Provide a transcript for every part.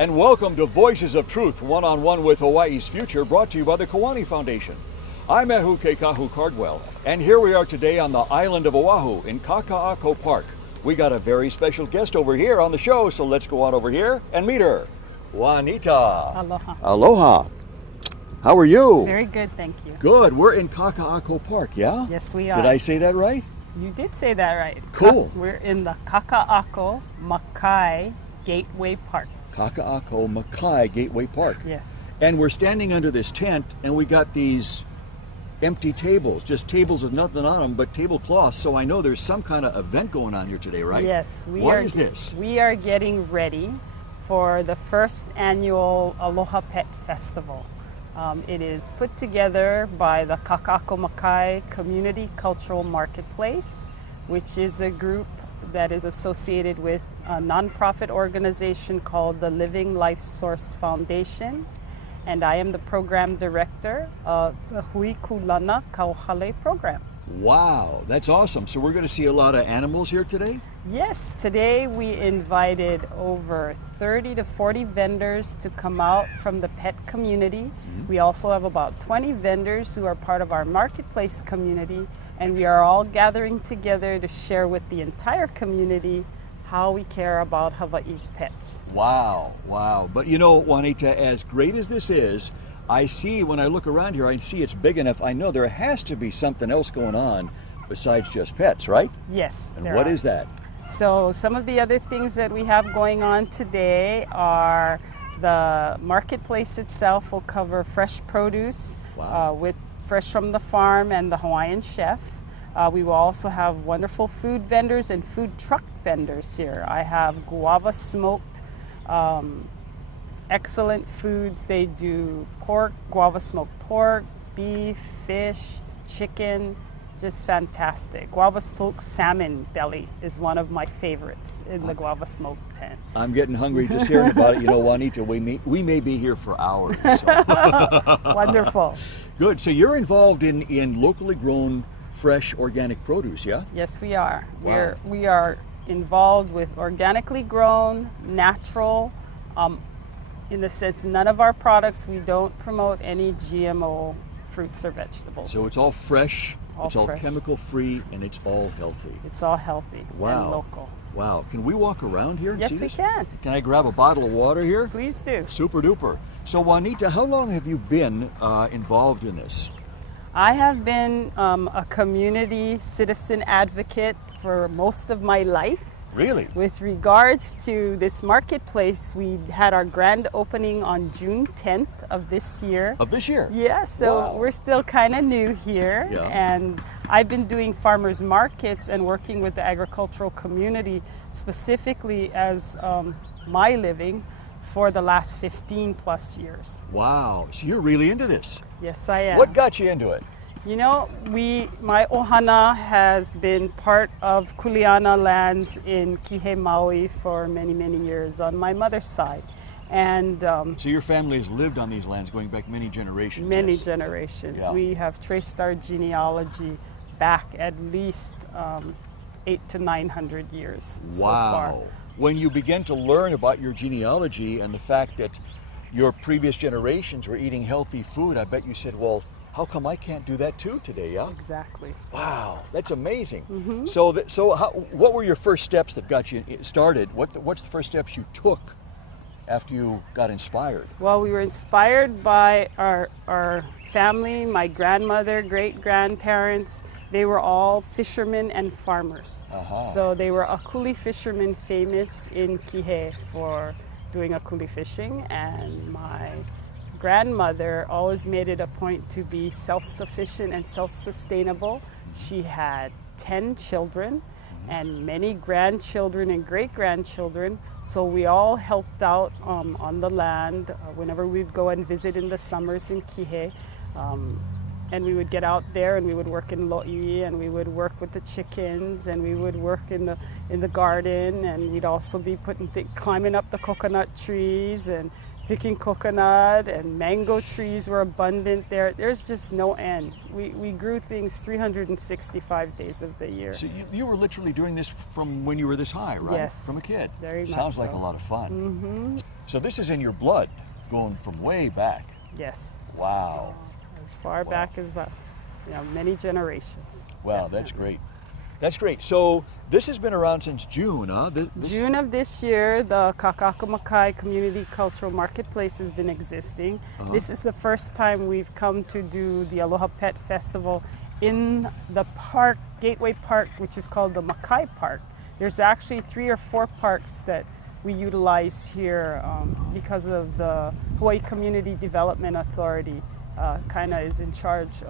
And welcome to Voices of Truth, one-on-one with Hawaii's future, brought to you by the Kiwani Foundation. I'm Ehu Kekahu Cardwell, and here we are today on the island of Oahu in Kaka'ako Park. We got a very special guest over here on the show, so let's go on over here and meet her. Juanita. Aloha. Aloha. How are you? Very good, thank you. Good. We're in Kaka'ako Park, yeah? Yes, we are. Did I say that right? You did say that right. Cool. We're in the Kaka'ako Makai Gateway Park. Kaka'ako Makai Gateway Park. Yes. And we're standing under this tent, and we got these empty tables, just tables with nothing on them but tablecloths. So I know there's some kind of event going on here today, right? Yes. What is this? We are getting ready for the first annual Aloha Pet Festival. It is put together by the Kaka'ako Makai Community Cultural Marketplace, which is a group that is associated with a nonprofit organization called the Living Life Source Foundation. And I am the program director of the Hui Kulana Kauhale program. Wow, that's awesome. So we're going to see a lot of animals here today? Yes, today we invited over 30 to 40 vendors to come out from the pet community. Mm-hmm. We also have about 20 vendors who are part of our marketplace community, and we are all gathering together to share with the entire community how we care about Hawaii's pets. Wow, wow. But you know, Juanita, as great as this is, I see when I look around here, I see it's big enough. I know there has to be something else going on besides just pets, right? Yes, and what is that? So some of the other things that we have going on today are the marketplace itself will cover fresh produce. Wow. With fresh from the farm and the Hawaiian chef. We will also have wonderful food vendors and food truck vendors here. I have guava smoked, excellent foods. They do pork, guava smoked pork, beef, fish, chicken, just fantastic. Guava smoked salmon belly is one of my favorites in the guava smoked tent. I'm getting hungry just hearing about it. You know, Juanita, we may be here for hours. So. Wonderful. Good. So you're involved in locally grown fresh organic produce, yeah? Yes, we are. Wow. We are involved with organically grown, natural, in the sense none of our products, we don't promote any GMO fruits or vegetables. So it's all fresh, it's all fresh. chemical free, and it's all healthy. It's all healthy Wow. and local. Wow. Can we walk around here and Yes, see we this? can. Can I grab a bottle of water here? Please do. Super duper. So Juanita, how long have you been involved in this? I have been a community citizen advocate for most of my life. Really? With regards to this marketplace, we had our grand opening on June 10th of this year. Of this year? Yeah, so wow. We're still kind of new here. Yeah. And I've been doing farmers markets and working with the agricultural community specifically as my living for the last 15 plus years. Wow, so you're really into this? Yes, I am. What got you into it? You know, my ohana has been part of Kuleana lands in Kihei, Maui for many, many years on my mother's side. And so your family has lived on these lands going back many generations? Many yes. generations. Yeah. We have traced our genealogy back at least 800 to 900 years so far. Wow. When you begin to learn about your genealogy and the fact that your previous generations were eating healthy food, I bet you said, well, how come I can't do that too today, yeah? Exactly. Wow, that's amazing. Mm-hmm. So what were your first steps that got you started? What's the first steps you took after you got inspired? Well, we were inspired by our family, my grandmother, great-grandparents. They were all fishermen and farmers. Uh-huh. So they were akuli fishermen famous in Kihei for doing akuli fishing, and my grandmother always made it a point to be self-sufficient and self-sustainable. She had 10 children and many grandchildren and great-grandchildren, so we all helped out on the land whenever we'd go and visit in the summers in Kihei. And we would get out there and we would work in lo'i, and we would work with the chickens, and we would work in the garden, and we'd also be climbing up the coconut trees and picking coconut, and mango trees were abundant there. There's just no end. We grew things 365 days of the year. So you were literally doing this from when you were this high, right? Yes. From a kid. Very much Sounds like so. a lot of fun. Mm-hmm. So this is in your blood, going from way back. Yes. Wow. As far back as many generations. Wow, Definitely. that's great. That's great. So this has been around since June, huh? June of this year, the Kaka'ako Community Cultural Marketplace has been existing. This is the first time we've come to do the Aloha Pet Festival in the park, Gateway Park, which is called the Makai Park. There's actually 3 or 4 parks that we utilize here because of the Hawaii Community Development Authority. Kind of is in charge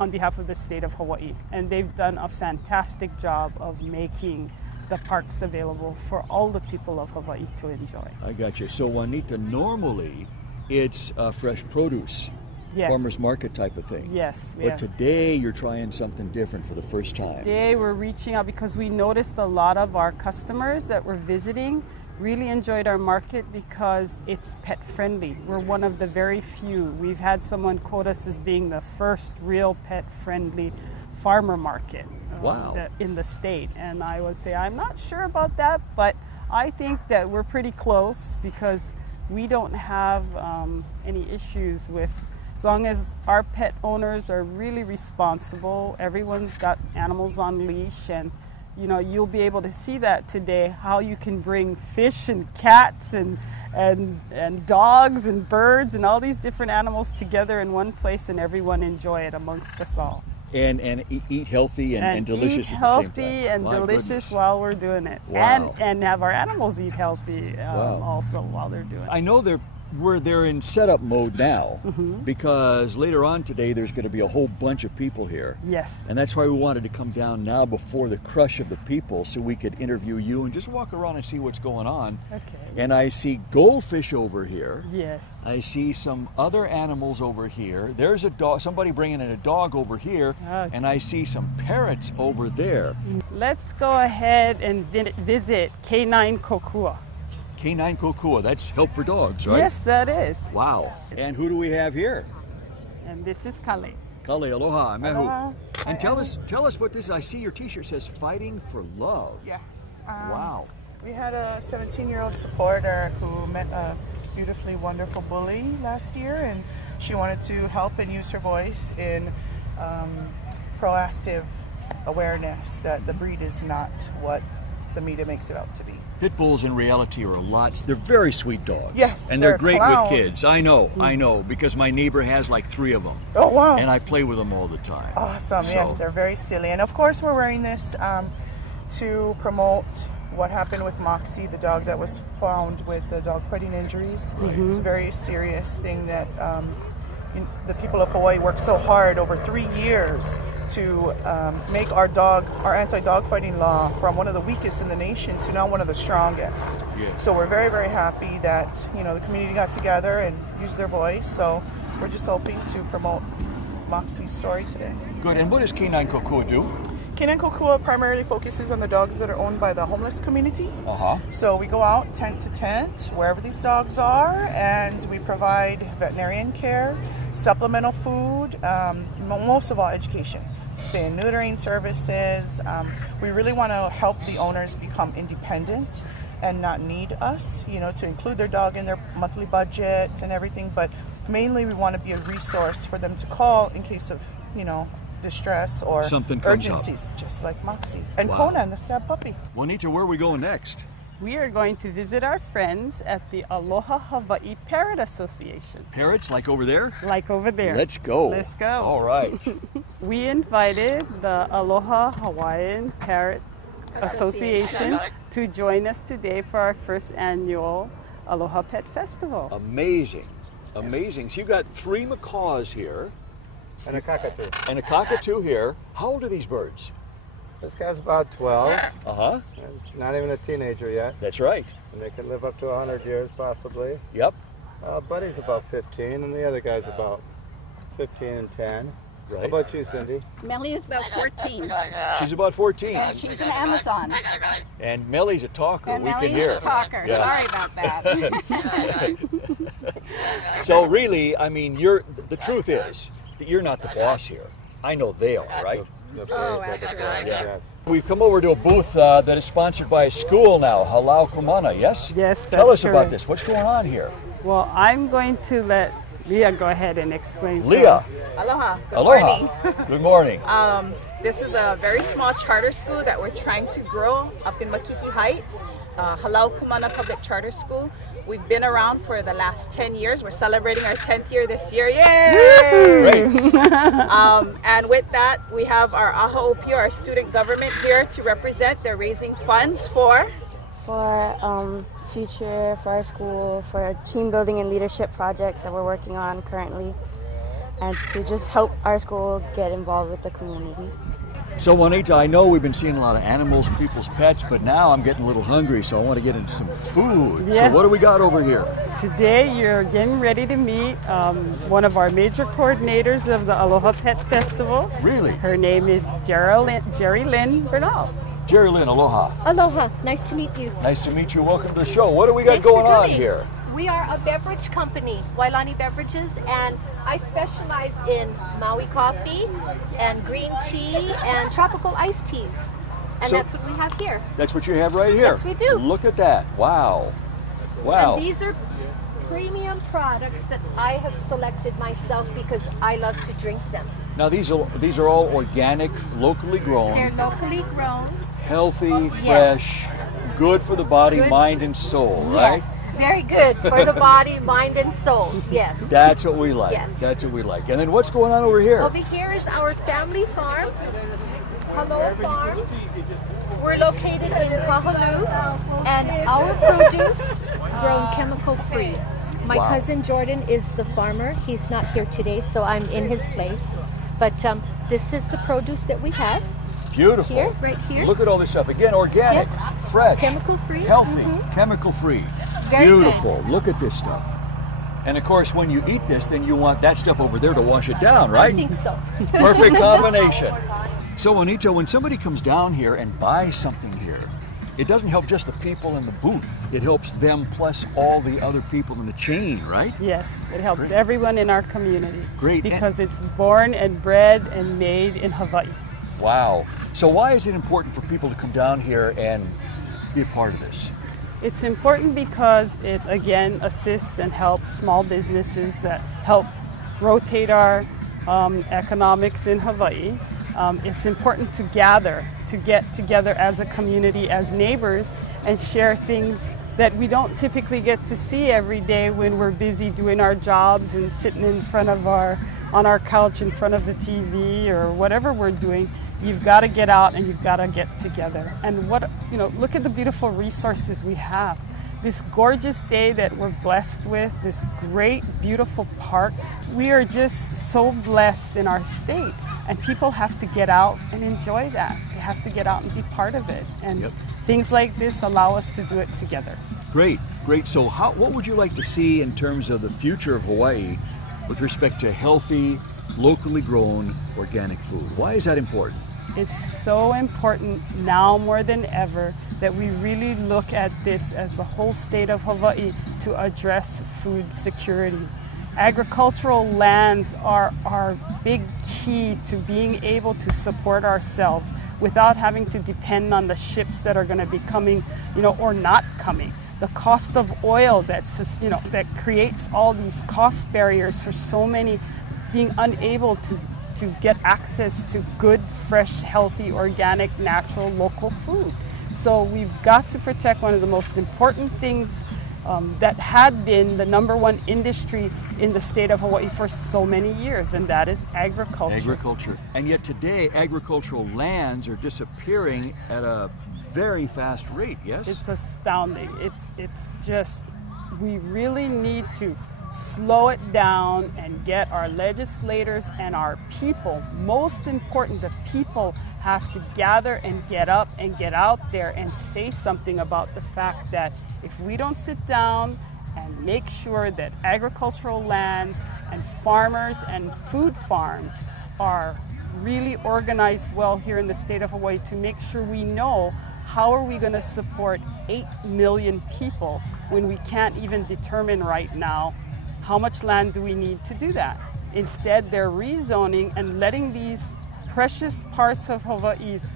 on behalf of the state of Hawaii, and they've done a fantastic job of making the parks available for all the people of Hawaii to enjoy. I got you. So Juanita, normally it's fresh produce, Yes. farmers market type of thing. Yes. But today you're trying something different for the first time. Today we're reaching out because we noticed a lot of our customers that were visiting really enjoyed our market because it's pet friendly. We're one of the very few. We've had someone quote us as being the first real pet friendly farmer market in the state. And I would say I'm not sure about that, but I think that we're pretty close because we don't have any issues with, as long as our pet owners are really responsible, everyone's got animals on leash, and you'll be able to see that today, how you can bring fish and cats and dogs and birds and all these different animals together in one place and everyone enjoy it amongst us all. And eat healthy and delicious eat at the same time. healthy and My delicious goodness. while we're doing it. Wow. And have our animals eat healthy also while they're doing it. I know they're in setup mode now because later on today there's going to be a whole bunch of people here. Yes. And that's why we wanted to come down now before the crush of the people so we could interview you and just walk around and see what's going on. Okay. And I see goldfish over here. Yes. I see some other animals over here. There's a dog, somebody bringing in a dog over here. Okay. And I see some parrots over there. Let's go ahead and visit K9 Kokua. K9 Kokua, that's help for dogs, right? Yes, that is. Wow. And who do we have here? And this is Kale. Kale, aloha, mehu. Aloha. And tell us what this is. I see your t-shirt says Fighting for Love. Yes. Wow. We had a 17-year-old supporter who met a beautifully wonderful bully last year, and she wanted to help and use her voice in proactive awareness that the breed is not what the media makes it out to be. Pit bulls in reality are they're very sweet dogs. Yes, and they're they're great clowns. with kids. I know, because my neighbor has like 3 of them. Oh, wow. And I play with them all the time. Awesome. So- Yes, they're very silly. And of course, we're wearing this to promote what happened with Moxie, the dog that was found with the dog fighting injuries. It's a very serious thing that the people of Hawaii worked so hard over 3 years to make our anti-dog fighting law from one of the weakest in the nation to now one of the strongest. Yes. So we're very, very happy that the community got together and used their voice. So we're just hoping to promote Moxie's story today. Good. And what does K9 Kokua do? K9 Kokua primarily focuses on the dogs that are owned by the homeless community. So we go out tent to tent, wherever these dogs are, and we provide veterinarian care, supplemental food, most of all education, spay and neutering services. We really want to help the owners become independent and not need us, to include their dog in their monthly budget and everything. But mainly we want to be a resource for them to call in case of, distress or Something comes up. urgencies, just like Moxie. And Wow. Conan, the stab puppy. Juanita, where are we going next? We are going to visit our friends at the Aloha Hawaii Parrot Association. Parrots, like over there? Like over there. Let's go. Let's go. All right. We invited the Aloha Hawaiian Parrot Association to join us today for our first annual Aloha Pet Festival. Amazing. Amazing. So you've got 3 macaws here. And a cockatoo. And a cockatoo here. How old are these birds? This guy's about 12. Uh-huh. He's not even a teenager yet. That's right. And they can live up to 100 years possibly. Yep. Buddy's about 15 and the other guy's about 15 and 10. How Right. about you, Cindy? Melly is about 14, She's about 14. and she's an Amazon. And Mellie's a talker. And we can Melly's hear. a talker. Yeah. Sorry about that. So really, I mean, the truth is that you're not the boss here. I know they are, right? The birds are the birds, yes. We've come over to a booth that is sponsored by a school now, Halau Kumana, yes? Yes, that's Tell us about correct. this. What's going on here? Well, I'm going to let Leah go ahead and explain. Leah. Aloha. Good Aloha. morning. Good morning. This is a very small charter school that we're trying to grow up in Makiki Heights, Halau Kumana Public Charter School. We've been around for the last 10 years. We're celebrating our 10th year this year. Yay! Great. And with that, we have our AHOP, our student government, here to represent. They're raising funds for future, for our school, for team building and leadership projects that we're working on currently, and to just help our school get involved with the community. So Juanita, I know we've been seeing a lot of animals, people's pets, but now I'm getting a little hungry, so I want to get into some food. Yes. So what do we got over here? Today you're getting ready to meet one of our major coordinators of the Aloha Pet Festival. Really? Her name is Jerry Lynn Bernal. Jerry Lynn, aloha. Aloha, nice to meet you. Nice to meet you. Welcome to the show. What do we got Thanks for going on coming. here? We are a beverage company, Wailani Beverages, and I specialize in Maui coffee and green tea and tropical iced teas. And So- that's what we have here. That's what you have right here. Yes, we do. Look at that. Wow. Wow. And these are premium products that I have selected myself because I love to drink them. Now these are all organic, locally grown, They're locally grown. healthy, fresh, good for the body, Good. mind, and soul, right? Yes, very good for the body, mind, and soul. Yes. That's what we like. Yes. That's what we like. And then what's going on over here? Over here is our family farm, Aloha Farms. We're located in Kahaluu, and our produce grown chemical free. My Wow. cousin Jordan is the farmer. He's not here today, so I'm in his place. But this is the produce that we have Beautiful. here, right here. Look at all this stuff. Again, organic, Yes. fresh, Chemical free. healthy, Mhm. chemical free. Very good. Beautiful. Look at this stuff. And of course, when you eat this, then you want that stuff over there to wash it down, right? I think so. Perfect combination. So Juanita, when somebody comes down here and buys something here, it doesn't help just the people in the booth. It helps them plus all the other people in the chain, right? Yes, it helps Great. everyone in our community. Great. Because it's born and bred and made in Hawaii. Wow. So why is it important for people to come down here and be a part of this? It's important because it again assists and helps small businesses that help rotate our economics in Hawaii. It's important to get together as a community, as neighbors, and share things that we don't typically get to see every day when we're busy doing our jobs and sitting in front of on our couch in front of the TV or whatever we're doing. You've got to get out and you've got to get together. And look at the beautiful resources we have. This gorgeous day that we're blessed with, this great, beautiful park. We are just so blessed in our state. And people have to get out and enjoy that. They have to get out and be part of it. And things like this allow us to do it together. Great, great. So what would you like to see in terms of the future of Hawaii with respect to healthy, locally grown, organic food? Why is that important? It's so important now more than ever that we really look at this as the whole state of Hawaii to address food security. Agricultural lands are our big key to being able to support ourselves without having to depend on the ships that are going to be coming, or not coming. The cost of oil that creates all these cost barriers for so many being unable to get access to good, fresh, healthy, organic, natural, local food. So we've got to protect one of the most important things that had been the #1 industry in the state of Hawaii for so many years, and that is agriculture. Agriculture. And yet today, agricultural lands are disappearing at a very fast rate, yes? It's astounding. It's just, we really need to slow it down and get our legislators and our people, most important, the people have to gather and get up and get out there and say something about the fact that if we don't sit down and make sure that agricultural lands and farmers and food farms are really organized well here in the state of Hawaii to make sure we know how are we going to support 8 million people when we can't even determine right now how much land do we need to do that. Instead, they're rezoning and letting these precious parts of Hawaii's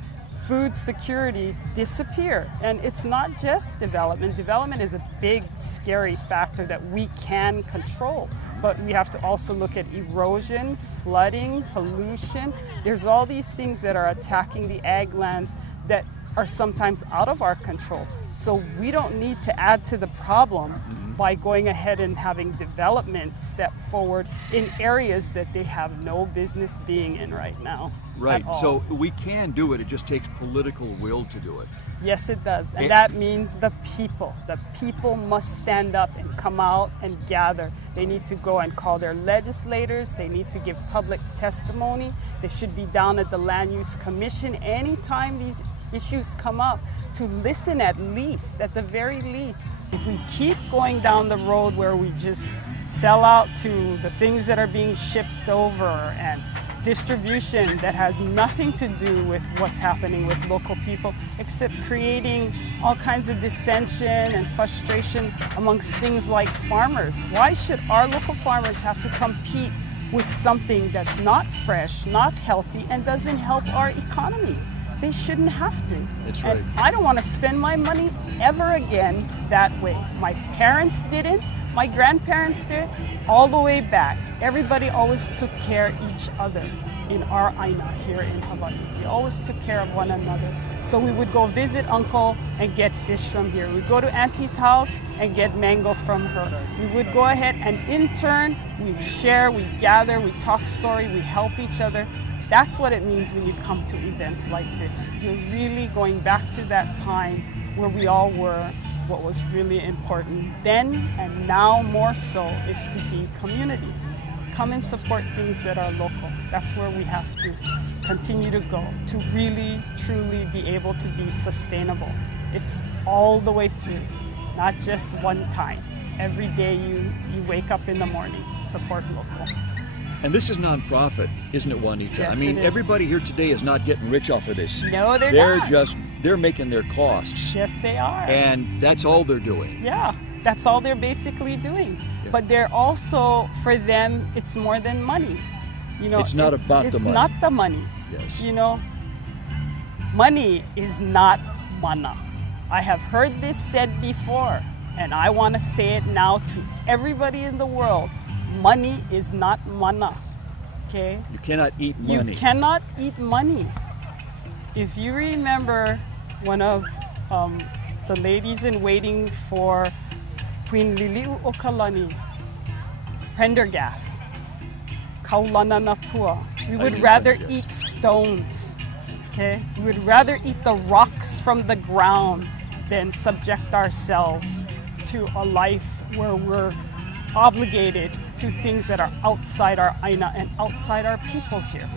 food security disappear. And it's not just development. Development is a big, scary factor that we can control. But we have to also look at erosion, flooding, pollution. There's all these things that are attacking the ag lands that are sometimes out of our control. So we don't need to add to the problem by going ahead and having development step forward in areas that they have no business being in right now. Right, so we can do it, it just takes political will to do it. Yes, it does, and that means the people. The people must stand up and come out and gather. They need to go and call their legislators, they need to give public testimony, they should be down at the Land Use Commission anytime these issues come up, to listen at the very least. If we keep going down the road where we just sell out to the things that are being shipped over and distribution that has nothing to do with what's happening with local people, except creating all kinds of dissension and frustration amongst things like farmers. Why should our local farmers have to compete with something that's not fresh, not healthy, and doesn't help our economy? They shouldn't have to. That's right. And I don't want to spend my money ever again that way. My parents didn't, my grandparents did, all the way back. Everybody always took care of each other in our aina here in Hawaii. We always took care of one another. So we would go visit Uncle and get fish from here. We'd go to Auntie's house and get mango from her. We would go ahead and in turn, we'd share, we'd gather, we'd talk story, we help each other. That's what it means when you come to events like this. You're really going back to that time where we all were. What was really important then and now more so is to be community. Come and support things that are local. That's where we have to continue to go to really, truly be able to be sustainable. It's all the way through, not just one time. Every day you wake up in the morning, support local. And this is nonprofit, isn't it, Juanita? Yes, I mean, it is. Everybody here today is not getting rich off of this. No, they're not. They're making their costs. Yes, they are. And that's all they're doing. Yeah, that's all they're basically doing. Yeah. But they're also, for them, it's more than money. You know, it's not about the money. It's not the money. Yes. You know, money is not mana. I have heard this said before, and I want to say it now to everybody in the world. Money is not mana, okay? You cannot eat money. You cannot eat money. If you remember one of the ladies in waiting for Queen Liliu Okalani, Prendergast, Kaulana Napua, we would rather eat stones, okay? We would rather eat the rocks from the ground than subject ourselves to a life where we're obligated to things that are outside our aina and outside our people here,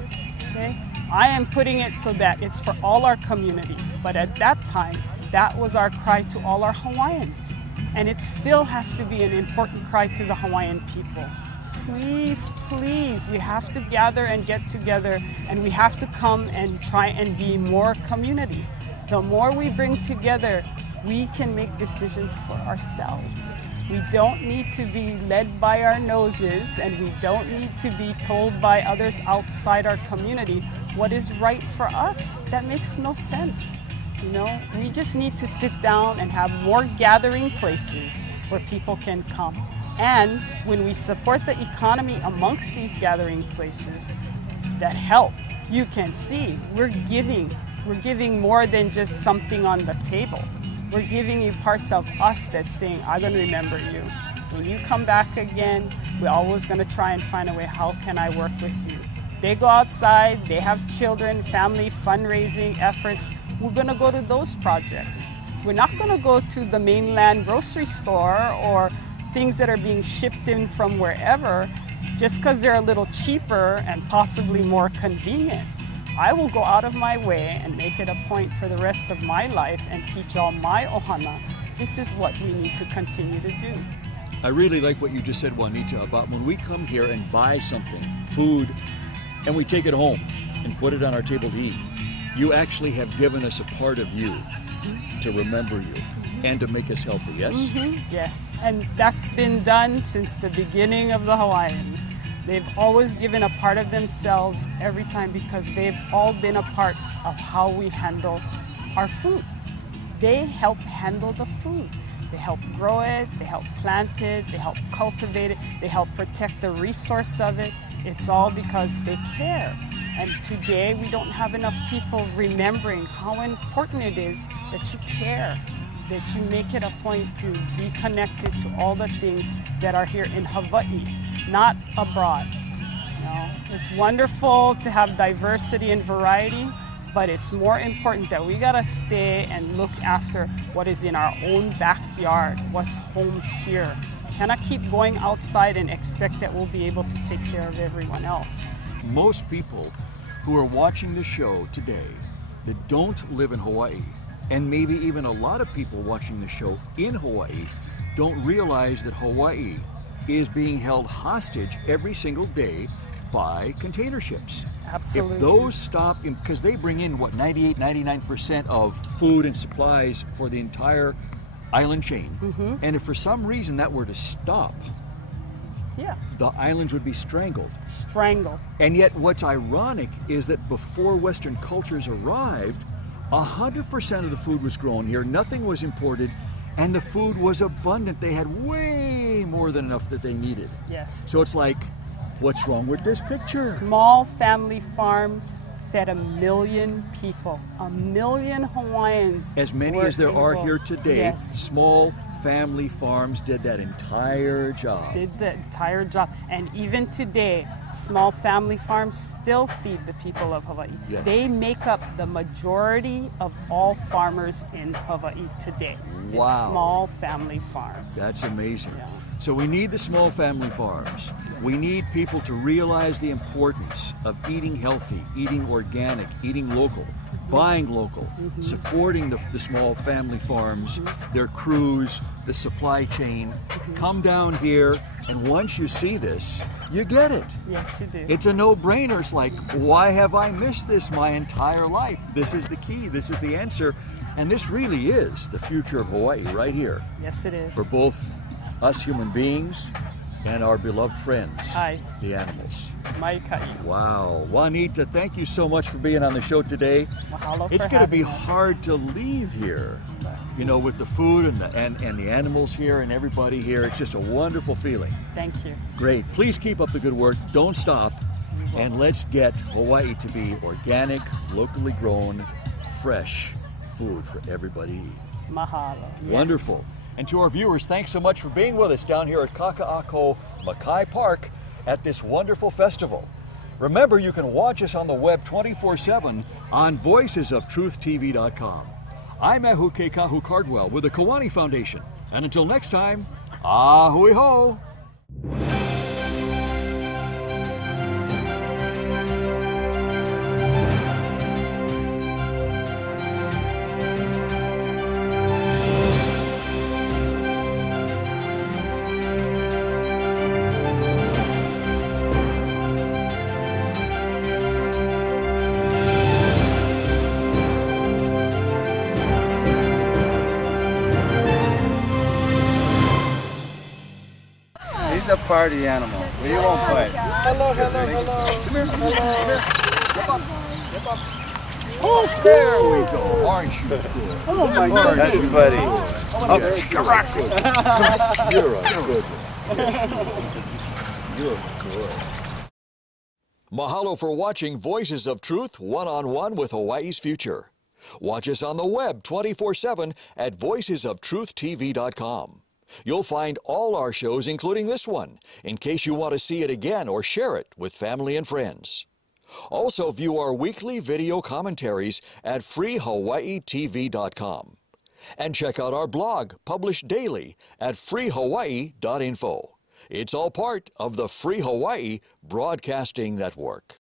okay? I am putting it so that it's for all our community, but at that time, that was our cry to all our Hawaiians. And it still has to be an important cry to the Hawaiian people. Please, please, we have to gather and get together, and we have to come and try and be more community. The more we bring together, we can make decisions for ourselves. We don't need to be led by our noses, and we don't need to be told by others outside our community what is right for us. That makes no sense. You know, we just need to sit down and have more gathering places where people can come. And when we support the economy amongst these gathering places that help, you can see we're giving more than just something on the table. We're giving you parts of us that's saying, I'm going to remember you. When you come back again, we're always going to try and find a way, how can I work with you? They go outside, they have children, family, fundraising efforts. We're going to go to those projects. We're not going to go to the mainland grocery store or things that are being shipped in from wherever just because they're a little cheaper and possibly more convenient. I will go out of my way and make it a point for the rest of my life and teach all my ohana. This is what we need to continue to do. I really like what you just said, Juanita, about when we come here and buy something, food, and we take it home and put it on our table to eat, you actually have given us a part of you to remember you and to make us healthy, yes? Yes, and that's been done since the beginning of the Hawaiians. They've always given a part of themselves every time because they've all been a part of how we handle our food. They help handle the food. They help grow it, they help plant it, they help cultivate it, they help protect the resource of it. It's all because they care. And today we don't have enough people remembering how important it is that you care, that you make it a point to be connected to all the things that are here in Hawaii, not abroad. You know, it's wonderful to have diversity and variety, but it's more important that we gotta stay and look after what is in our own backyard, what's home here. Cannot keep going outside and expect that we'll be able to take care of everyone else. Most people who are watching the show today that don't live in Hawaii, and maybe even a lot of people watching the show in Hawaii, don't realize that Hawaii is being held hostage every single day by container ships. Absolutely. If those stop, because they bring in, what, 98, 99% of food and supplies for the entire island chain. And if for some reason that were to stop, the islands would be strangled. Strangled. And yet what's ironic is that before Western cultures arrived, 100% of the food was grown here, nothing was imported, and the food was abundant. They had way more than enough that they needed. Yes. So it's like, what's wrong with this picture? Small family farms fed 1 million people. 1 million Hawaiians. As many as there are here today, yes, small family farms did that entire job. Did the entire job. And even today, small family farms still feed the people of Hawaii. Yes. They make up the majority of all farmers in Hawaii today. Wow. Is small family farms. That's amazing. Yeah. So we need the small family farms. We need people to realize the importance of eating healthy, eating organic, eating local, buying local, supporting the small family farms, their crews, the supply chain. Come down here, and once you see this, you get it. Yes, you do. It's a no-brainer. It's like, why have I missed this my entire life? This is the key. This is the answer. And this really is the future of Hawaii right here. Yes, it is. For both us human beings and our beloved friends, Hi. the animals. Mai kai. Wow. Juanita, thank you so much for being on the show today. Mahalo It's for going to be having us. hard to leave here, you know, with the food and the animals here and everybody here. It's just a wonderful feeling. Thank you. Great. Please keep up the good work. Don't stop. And let's get Hawaii to be organic, locally grown, fresh food for everybody to eat. Mahalo. Yes. Wonderful. And to our viewers, thanks so much for being with us down here at Kaka'ako Makai Park at this wonderful festival. Remember, you can watch us on the web 24/7 on voicesoftruth.tv.com. I'm Ehu Keikahu Cardwell with the Kiwani Foundation. And until next time, ahui ho! He's a party animal. We won't fight. Hello, hello, hello. Come here, hello. Step up. Step up. Oh, there we go. Aren't you good? Oh my God, that's funny. Oh, Yes, correct. You're a good one. You're good. Mahalo for watching Voices of Truth one-on-one with Hawaii's Future. Watch us on the web 24/7 at voicesoftruth.tv.com. You'll find all our shows, including this one, in case you want to see it again or share it with family and friends. Also, view our weekly video commentaries at freehawaiitv.com. And check out our blog, published daily, at freehawaii.info. It's all part of the Free Hawaii Broadcasting Network.